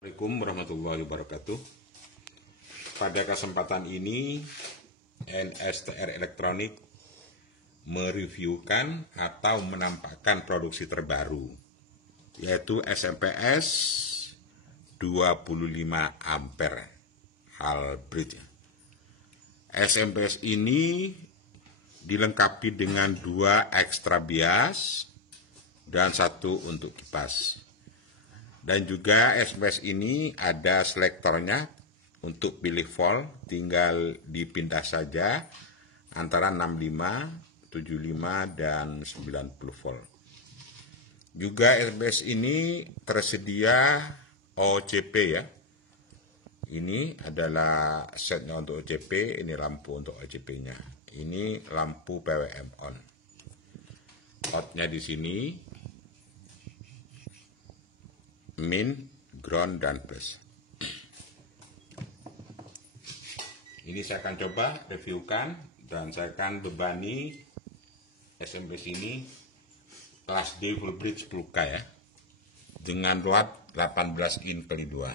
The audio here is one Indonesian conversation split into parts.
Assalamualaikum warahmatullahi wabarakatuh. Pada kesempatan ini NSTR Elektronik mereviewkan atau menampakkan produksi terbaru, yaitu SMPS 25 ampere Hall Bridge. SMPS ini dilengkapi dengan 2 ekstra bias dan 1 untuk kipas. Dan juga SMPS ini ada selektornya untuk pilih volt, tinggal dipindah saja antara 65, 75, dan 90 volt. Juga SMPS ini tersedia OCP ya. Ini adalah setnya untuk OCP, ini lampu untuk OCP-nya. Ini lampu PWM on. Outnya di sini. Min, ground, dan plus. Ini saya akan coba reviewkan dan saya akan bebani SMPS ini kelas D full bridge 10K ya, dengan load 18 in kali 2.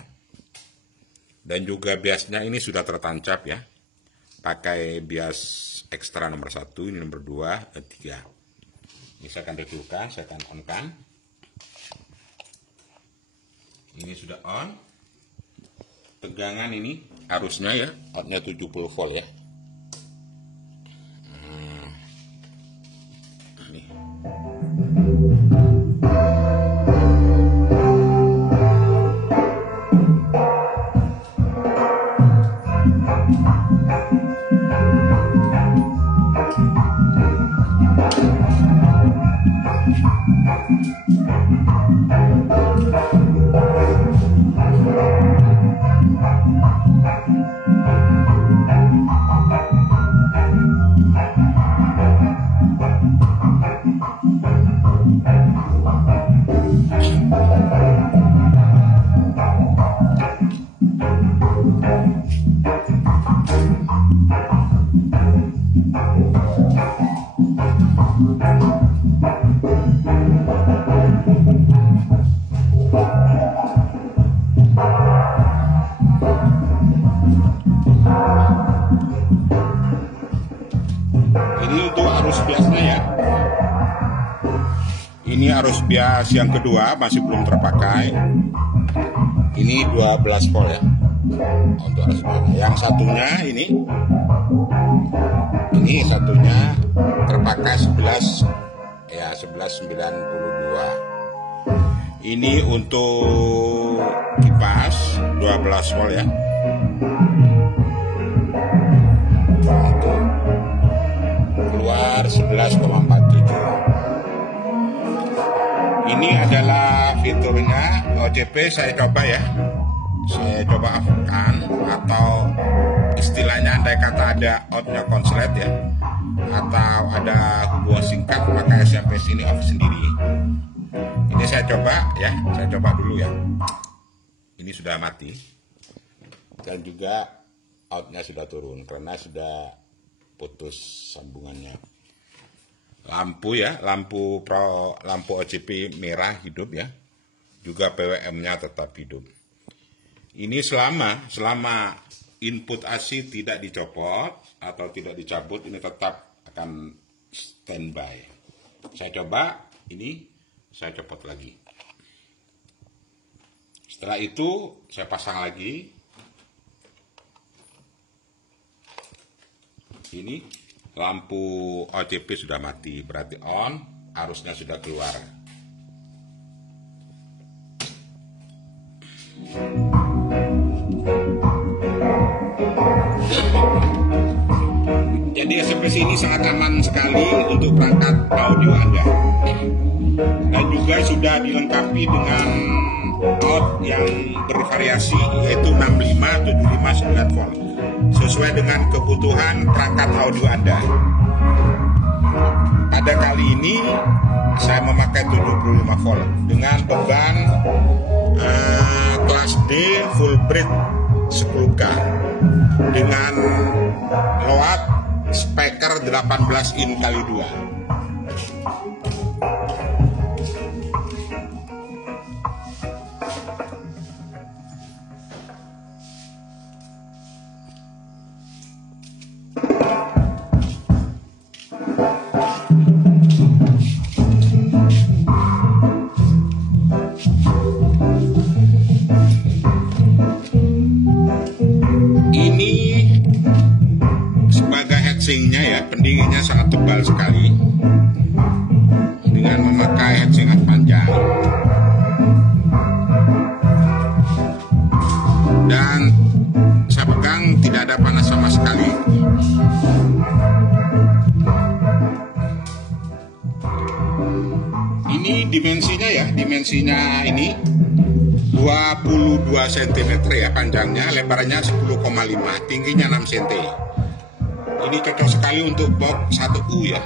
Dan juga biasnya ini sudah tertancap ya, pakai bias ekstra nomor 1, ini nomor 2 dan 3. Ini saya akan reviewkan, saya akan on kan. Ini sudah on. Tegangan ini arusnya ya, outnya 70 volt ya. Ini. Ini untuk arus biasnya ya. Ini arus bias yang kedua masih belum terpakai. Ini 12 volt ya. Untuk arus biasnya. Yang satunya ini satunya terpakai 11 ya, 1192. Ini untuk kipas 12 volt ya. Keluar 11,47. Ini adalah fiturnya OCP, saya coba ya. Saya coba on atau istilahnya andai kata ada outnya konslet ya, atau ada hubungan singkat, maka SMPS ini off sendiri. Ini saya coba ya, saya coba dulu ya. Ini sudah mati dan juga outnya sudah turun karena sudah putus sambungannya. Lampu ya, lampu OCP merah hidup ya. Juga PWM-nya tetap hidup. Ini selama input AC tidak dicopot atau tidak dicabut, ini tetap akan standby. Saya coba, ini saya copot lagi. Setelah itu saya pasang lagi. Ini lampu OCP sudah mati, berarti on, arusnya sudah keluar. Jadi SMPS ini sangat aman sekali untuk perangkat audio Anda. Dan juga sudah dilengkapi dengan out yang bervariasi, yaitu 65, 75, 9 volt. Sesuai dengan kebutuhan perangkat audio Anda. Pada kali ini saya memakai 75 volt dengan beban kelas D full bridge 10K dengan load speaker 18 in kali 2. heatsinknya ya, pendinginnya sangat tebal sekali dengan memakai heatsink panjang. Dan saya pegang tidak ada panas sama sekali. Ini dimensinya ini 22 cm ya panjangnya, lebarnya 10,5, tingginya 6 cm. Ini cocok sekali untuk box 1U ya.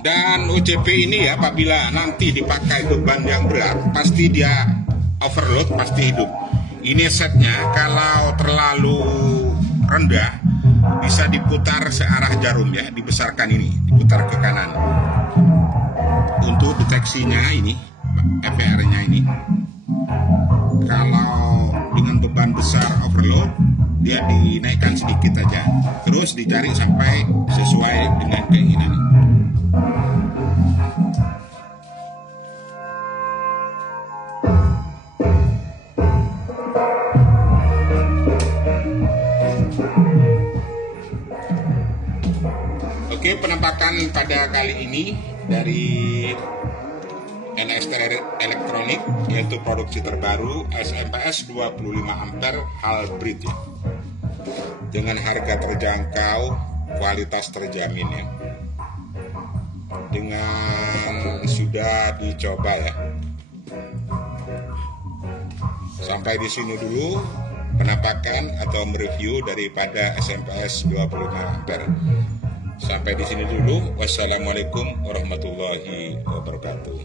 Dan OJP ini ya, apabila nanti dipakai beban yang berat, pasti dia overload, pasti hidup. Ini setnya, kalau terlalu rendah bisa diputar searah jarum ya, dibesarkan ini, diputar ke kanan. Untuk deteksinya ini, FVR-nya ini, kalau dengan beban besar overload, dia dinaikkan sedikit aja, terus dicari sampai sesuai dengan keinginan. Oke, penampakan pada kali ini dari NXT Elektronik, yaitu produksi terbaru SMPS 25 ampere hybrid ya. Dengan harga terjangkau, kualitas terjamin ya. Dengan sudah dicoba ya. Sampai di sini dulu penampakan atau mereview daripada SMPS 25 ampere. Sampai di sini dulu. Wassalamualaikum warahmatullahi wabarakatuh.